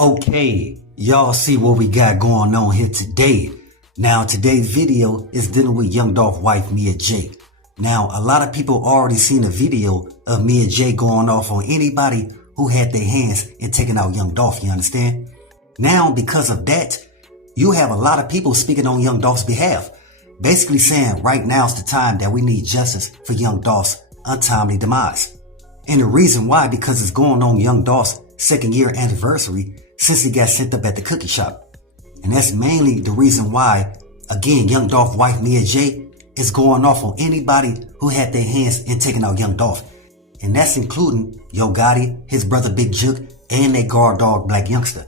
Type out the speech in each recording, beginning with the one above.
Okay, y'all see what we got going on here today. Now, today's video is dealing with Young Dolph wife Mia J. Now, a lot of people already seen a video of Mia J going off on anybody who had their hands in taking out Young Dolph, you understand? Now, because of that, you have a lot of people speaking on Young Dolph's behalf, basically saying right now's the time that we need justice for Young Dolph's untimely demise. And the reason why, because it's going on Young Dolph's second year anniversary since he got sent up at the cookie shop. And that's mainly the reason why, again, Young Dolph wife Mia J is going off on anybody who had their hands in taking out Young Dolph. And that's including Yo Gotti, his brother Big Jook, and their guard dog Black Youngster.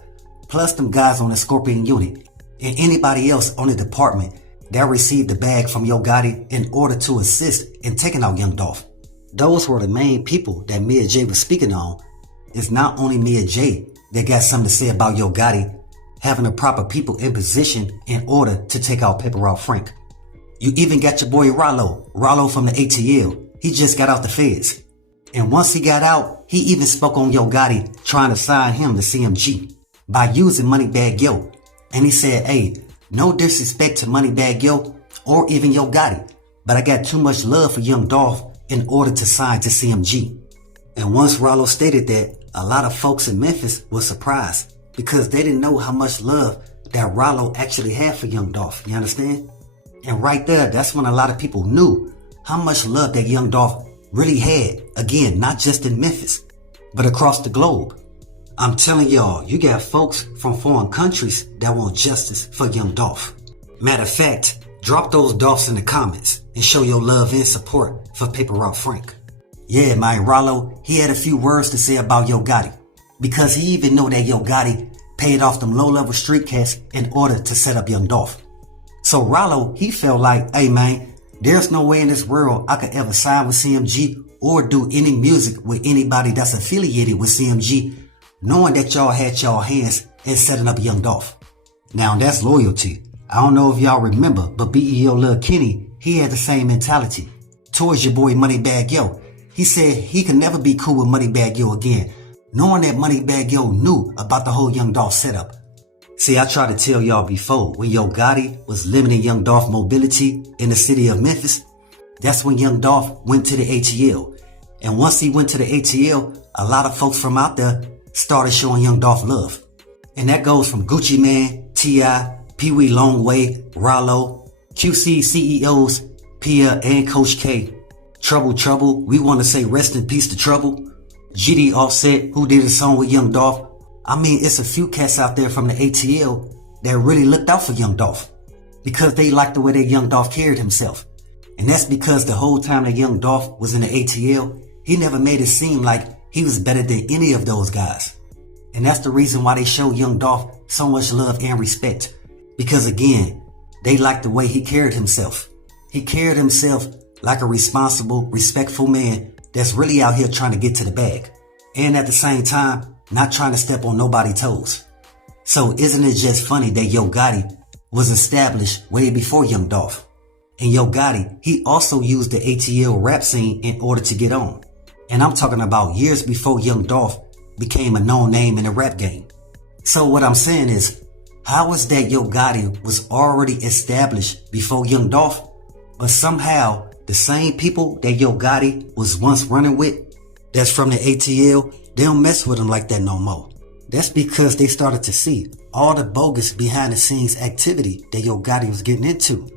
Plus them guys on the Scorpion unit, and anybody else on the department that received the bag from Yo Gotti in order to assist in taking out Young Dolph. Those were the main people that Mia J was speaking on. It's not only Mia J that got something to say about Yo Gotti having the proper people in position in order to take out Paper Route Frank. You even got your boy Ralo from the ATL. He just got out the feds. And once he got out, he even spoke on Yo Gotti trying to sign him to CMG by using Moneybaggyo. And he said, hey, no disrespect to Moneybaggyo or even Yo Gotti, but I got too much love for Young Dolph in order to sign to CMG. And once Ralo stated that, a lot of folks in Memphis were surprised because they didn't know how much love that Ralo actually had for Young Dolph, you understand? And right there, that's when a lot of people knew how much love that Young Dolph really had, again, not just in Memphis, but across the globe. I'm telling y'all, you got folks from foreign countries that want justice for Young Dolph. Matter of fact, drop those Dolphs in the comments and show your love and support for Paper Route Frank. Yeah, man, Ralo, he had a few words to say about Yo Gotti, because he even knew that Yo Gotti paid off them low-level street cats in order to set up Young Dolph. So Ralo, he felt like, hey man, there's no way in this world I could ever sign with CMG or do any music with anybody that's affiliated with CMG, knowing that y'all had y'all hands in setting up Young Dolph. Now that's loyalty. I don't know if y'all remember, but BEO Lil Kenny, he had the same mentality towards your boy Moneybaggyo. He said he could never be cool with Moneybaggyo again, knowing that Moneybaggyo knew about the whole Young Dolph setup. See, I tried to tell y'all before, when Yo Gotti was limiting Young Dolph mobility in the city of Memphis, that's when Young Dolph went to the ATL. And once he went to the ATL, a lot of folks from out there started showing Young Dolph love. And that goes from Gucci Mane, T.I., Pee Wee Longway, Ralo, QC CEOs, Pia and Coach K, Trouble, we want to say rest in peace to Trouble, GD Offset, who did a song with Young Dolph. I mean, it's a few cats out there from the ATL that really looked out for Young Dolph because they liked the way that Young Dolph carried himself. And that's because the whole time that Young Dolph was in the ATL, he never made it seem like he was better than any of those guys. And that's the reason why they showed Young Dolph so much love and respect. Because again, they liked the way he carried himself. He carried himself like a responsible, respectful man that's really out here trying to get to the bag. And at the same time, not trying to step on nobody's toes. So isn't it just funny that Yo Gotti was established way before Young Dolph? And Yo Gotti, he also used the ATL rap scene in order to get on. And I'm talking about years before Young Dolph became a known name in the rap game. So what I'm saying is, how is that Yo Gotti was already established before Young Dolph, but somehow the same people that Yo Gotti was once running with, that's from the ATL, they don't mess with him like that no more. That's because they started to see all the bogus behind the scenes activity that Yo Gotti was getting into.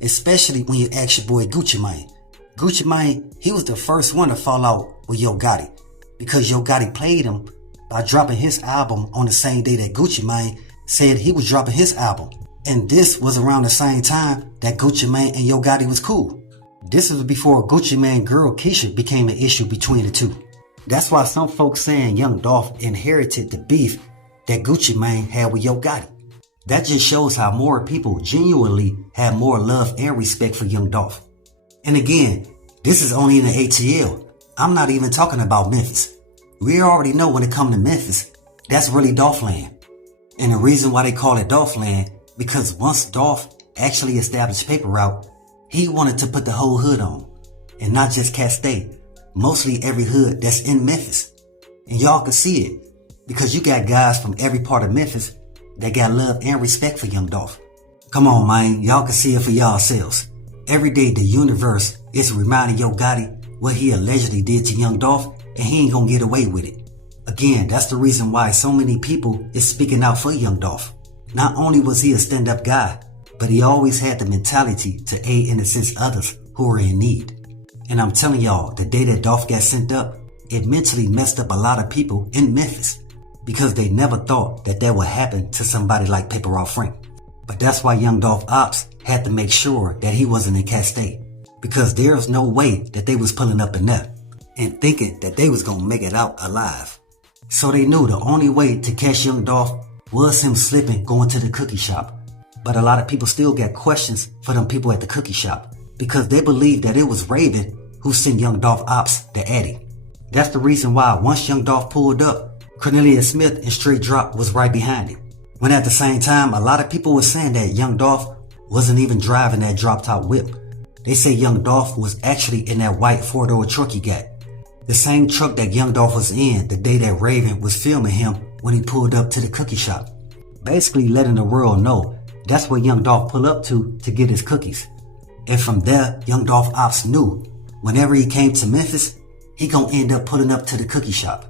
Especially when you ask your boy Gucci Mane. Gucci Mane, he was the first one to fall out with Yo Gotti because Yo Gotti played him by dropping his album on the same day that Gucci Mane said he was dropping his album. And this was around the same time that Gucci Mane and Yo Gotti was cool. This was before Gucci Mane girl Keisha became an issue between the two. That's why some folks saying Young Dolph inherited the beef that Gucci Mane had with Yo Gotti. That just shows how more people genuinely have more love and respect for Young Dolph. And again, this is only in the ATL. I'm not even talking about Memphis. We already know when it comes to Memphis, that's really Dolph land. And the reason why they call it Dolph land, because once Dolph actually established Paper Route, he wanted to put the whole hood on. And not just Cat State, mostly every hood that's in Memphis. And y'all can see it. Because you got guys from every part of Memphis that got love and respect for Young Dolph. Come on, man, y'all can see it for yourselves. Every day the universe is reminding Yo Gotti what he allegedly did to Young Dolph, and he ain't gonna get away with it. Again, that's the reason why so many people is speaking out for Young Dolph. Not only was he a stand-up guy, but he always had the mentality to aid and assist others who were in need. And I'm telling y'all, the day that Dolph got sent up, it mentally messed up a lot of people in Memphis because they never thought that would happen to somebody like Paper Route Frank. But that's why Young Dolph Ops had to make sure that he wasn't in Cat State, because there's no way that they was pulling up in there and thinking that they was gonna make it out alive. So they knew the only way to catch Young Dolph was him slipping going to the cookie shop. But a lot of people still got questions for them people at the cookie shop because they believed that it was Raven who sent Young Dolph Ops the Addy. That's the reason why once Young Dolph pulled up, Cornelius Smith and Straight Drop was right behind him. When at the same time, a lot of people were saying that Young Dolph wasn't even driving that drop-top whip. They say Young Dolph was actually in that white four-door truck he got. The same truck that Young Dolph was in the day that Raven was filming him when he pulled up to the cookie shop. Basically letting the world know that's where Young Dolph pulled up to get his cookies. And from there, Young Dolph Ops knew whenever he came to Memphis, he gonna end up pulling up to the cookie shop.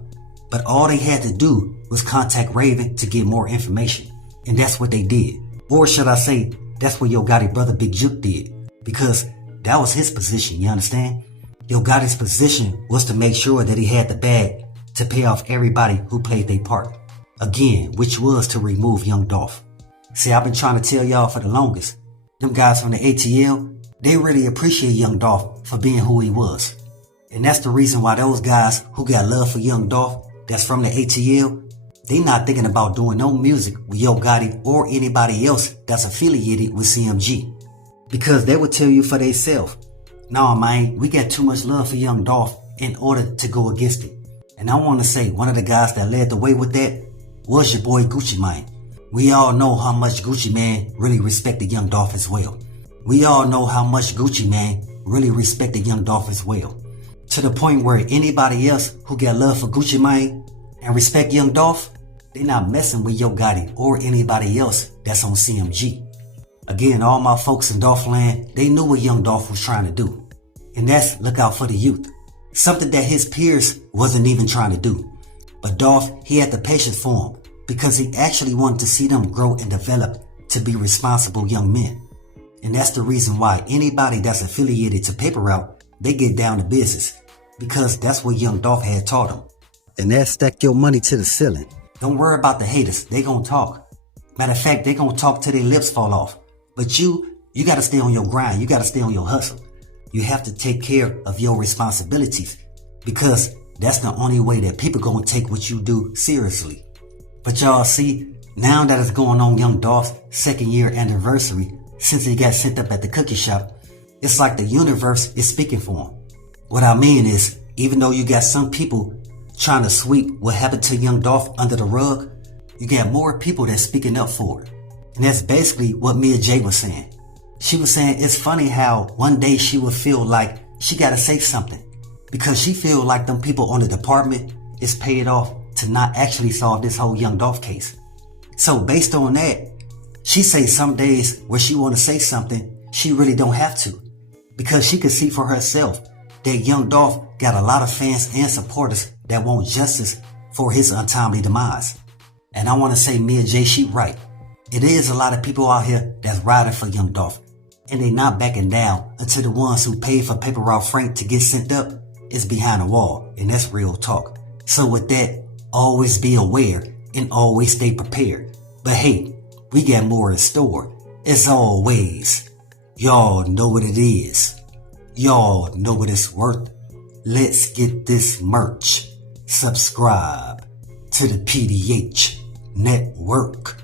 But all they had to do was contact Raven to get more information. And that's what they did. Or should I say, that's what Yo Gotti brother Big Juke did. Because that was his position, you understand? Yo Gotti's position was to make sure that he had the bag to pay off everybody who played their part. Again, which was to remove Young Dolph. See, I've been trying to tell y'all for the longest. Them guys from the ATL, they really appreciate Young Dolph for being who he was. And that's the reason why those guys who got love for Young Dolph that's from the ATL, they not thinking about doing no music with Yo Gotti or anybody else that's affiliated with CMG. Because they would tell you for themselves, nah man, we got too much love for Young Dolph in order to go against it. And I want to say one of the guys that led the way with that was your boy Gucci Mane. We all know how much Gucci Mane really respected Young Dolph as well. We all know how much Gucci Mane really respected Young Dolph as well. To the point where anybody else who got love for Gucci Mane and respect Young Dolph, they not messing with Yo Gotti or anybody else that's on CMG. Again, all my folks in Dolph land, they knew what Young Dolph was trying to do. And that's look out for the youth. Something that his peers wasn't even trying to do. But Dolph, he had the patience for him because he actually wanted to see them grow and develop to be responsible young men. And that's the reason why anybody that's affiliated to Paper Route, they get down to business. Because that's what Young Dolph had taught them. And that stack your money to the ceiling. Don't worry about the haters. They gonna talk. Matter of fact, they gonna talk till their lips fall off. But you gotta stay on your grind. You gotta stay on your hustle. You have to take care of your responsibilities. Because that's the only way that people gonna take what you do seriously. But y'all see, now that it's going on Young Dolph's 2nd year anniversary since he got sent up at the cookie shop, it's like the universe is speaking for him. What I mean is, even though you got some people trying to sweep what happened to Young Dolph under the rug, you got more people that's speaking up for it. And that's basically what Mia J was saying. She was saying it's funny how one day she would feel like she gotta say something because she feel like them people on the department is paid off to not actually solve this whole Young Dolph case. So based on that, she say some days where she wanna say something, she really don't have to. Because she could see for herself that Young Dolph got a lot of fans and supporters that want justice for his untimely demise. And I want to say Mia J, she right. It is a lot of people out here that's riding for Young Dolph. And they not backing down until the ones who paid for Paper Route Frank to get sent up is behind the wall. And that's real talk. So with that, always be aware and always stay prepared. But hey, we got more in store. As always, y'all know what it is. Y'all know what it's worth. Let's get this merch. Subscribe to the PDH Network.